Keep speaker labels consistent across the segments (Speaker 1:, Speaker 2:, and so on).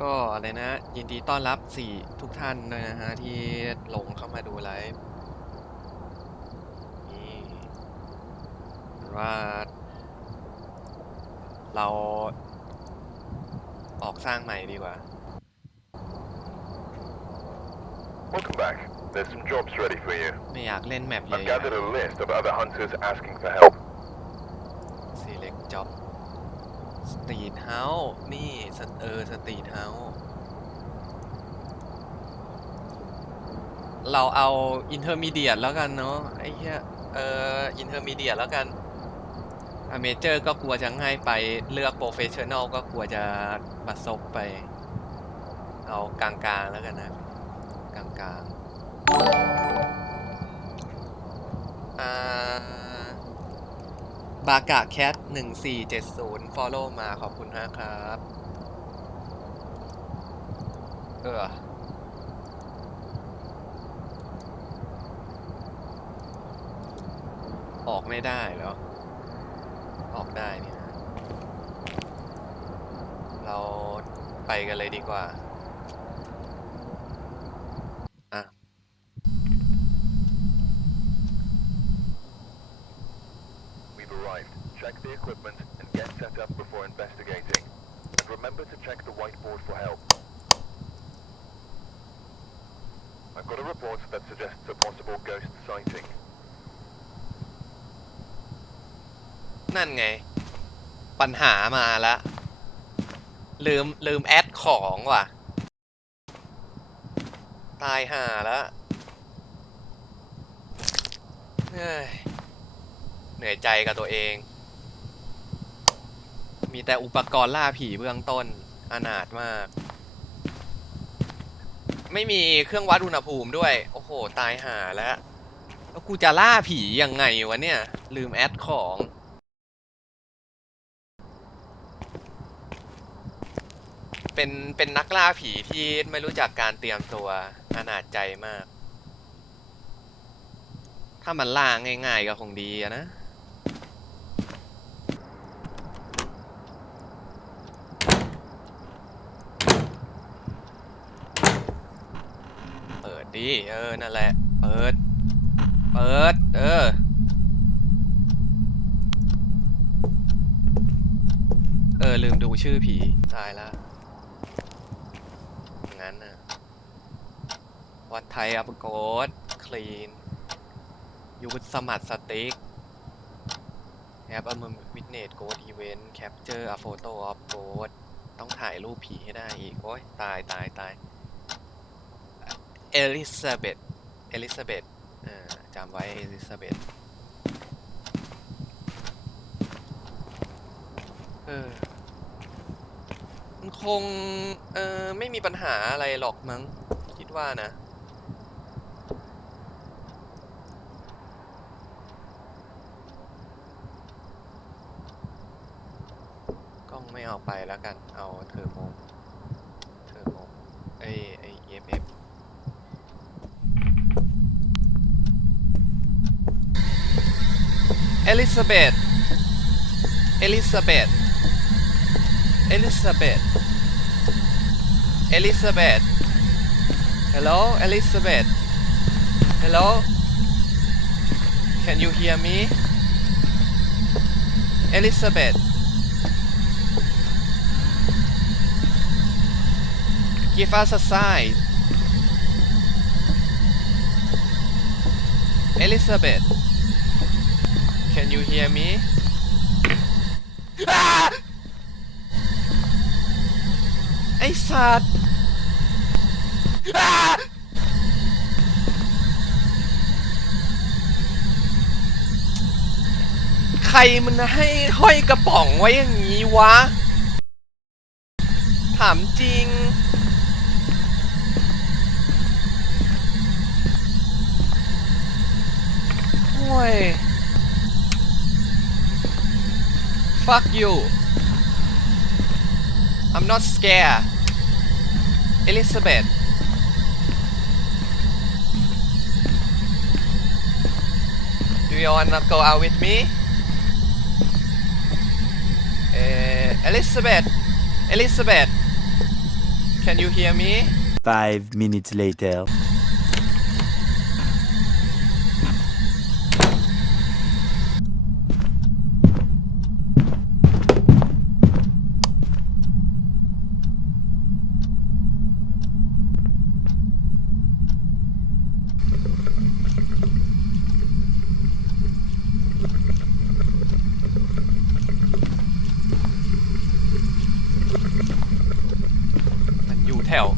Speaker 1: ก็อะไรนะ ยินดีต้อนรับสี่ทุกท่านด้วยนะฮะ ที่หลงเข้ามาดูไลฟ์นี่ว่าเราออกสร้างใหม่ดีกว่า
Speaker 2: Welcome back. There's some jobs ready for you.
Speaker 1: ไม่อยากเล่นแมปใหญ่
Speaker 2: I've gathered a list of other hunters asking for help.
Speaker 1: ๆ select job street house นี่สเออ street house เราเอา intermediate แล้วกันเนาะไอ้เหี้ยเออ intermediate แล้วกันอเมเจอร์ก็กลัวจะง่ายไปเลือก professional ก็กลัวจะประสบไป เอากลางๆแล้วกันนะ กลางๆอ่า บากะแคทหนึ่งสี่เจ็ดศูนย์ follow มาขอบคุณมากครับ เออออกไม่ได้เหรอออกได้นี่นะเราไปกันเลยดีกว่า อะ
Speaker 2: We've arrived. Check the equipment and get set up before investigating. And remember to check the whiteboard for help. I've got a report that suggests a possible ghost sighting.
Speaker 1: นั่นไง ปัญหามาล้วลืม ลืมแอดของว่ะ ตายห่าล้วเฮ้ยเหนื่อยใจกับตัวเอง มีแต่อุปกรณ์ล่าผีเบื้องต้นอนาถมาก ไม่มีเครื่องวัดอุณหภูมิด้วย โอ้โห ตายหาแล้ว แล้วกูจะล่าผียังไงวะเนี่ย ลืมแอดของ เป็น เป็นนักล่าผีที่ไม่รู้จักการเตรียมตัวอนาจใจมาก ถ้ามันล่าง่ายๆก็คงดีนะ เปิ ดดิเออ นั่นแหละ เปิด เปิด เออ เออ ลืมดูชื่อผี ตายแล้วงั้นน่ะวัดไทยอัปโกดคลีน ยูทสมัครสติ๊กแอปอมวิทเนตโกดอีเวนต์แคปเจอร์อะโฟโต้ออฟโกดต้องถ่ายรูปผีให้ได้อีก โอ้ย ตายตายตาย เอลิซาเบธเอลิซาเบธจำไว้เอลิซาเบธเออมันคง เออไม่มีปัญหาอะไรหรอกมั้ง คิดว่านะ กล้องไม่เอาไปแล้วกัน เอาเทอร์โม เทอร์โมไอไอ EMF Elizabeth. Elizabeth. Elizabeth. Elizabeth. Hello Elizabeth. Hello? Can you hear me? Elizabeth. Give us a sign. Elizabeth Can you hear me อ้าไอสัตว์ใครมันให้ห้อยกระป๋องไว้อย่างนี้วะ ถามจริงโอ้ย Fuck you. I'm not scared. Elizabeth. Do you wanna go out with me? Uh, Elizabeth. Elizabeth. Can you hear me?
Speaker 3: Five minutes later.
Speaker 1: มันอยู่แถว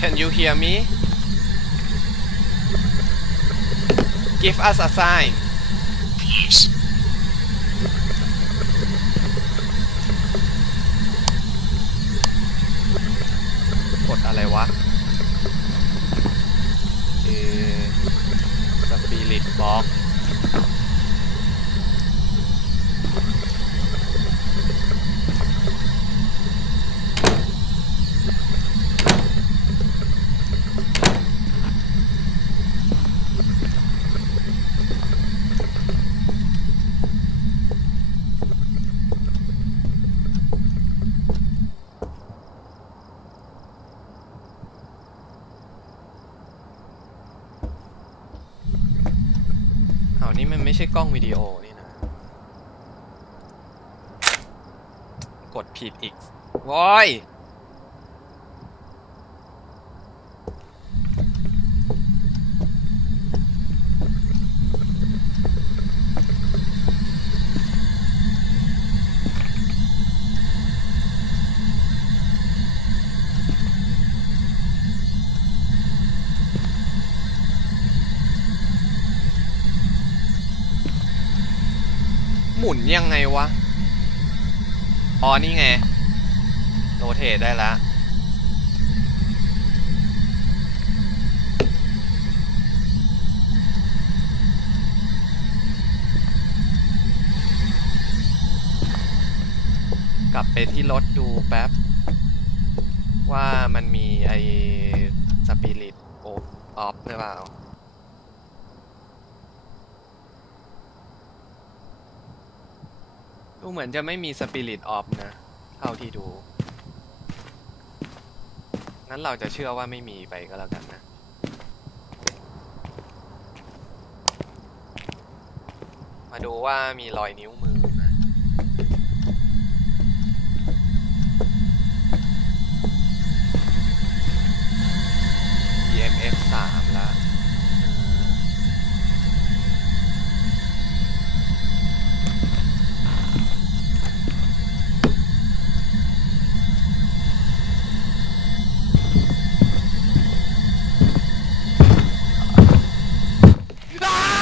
Speaker 1: Can you hear me? Give us a sign.
Speaker 4: Close.
Speaker 1: What กดอะไรวะ เอสปิริตบ็อกเอานี่มันไม่ใช่กล้องวิดีโอนี่นะ กดผิดอีกโว้ย หมุนยังไงวะ อ๋อ นี่ไง โรเทตได้แล้วกลับไปที่รถดูแป๊บ ว่ามันมีไอสปิริตโอออฟหรือเปล่า ดูเหมือนจะไม่มีสปิริตออฟนะ เท่าที่ดู งั้นเราจะเชื่อว่าไม่มีไปก็แล้วกันนะ มาดูว่ามีรอยนิ้วมือไหม EMF สามละเออ Ah!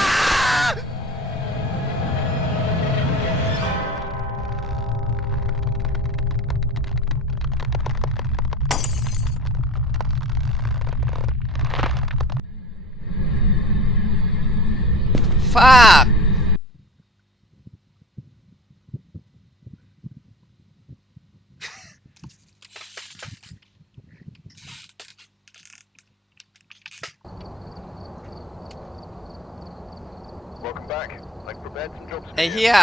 Speaker 1: ฟาก
Speaker 2: Welcome back. I've prepared some jobs
Speaker 1: ไอ้
Speaker 2: for
Speaker 1: เฮี
Speaker 2: you.
Speaker 1: ย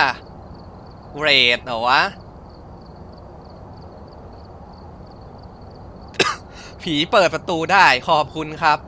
Speaker 1: เกรดเหรอวะ ผีเปิดประตูได้ขอบคุณครับ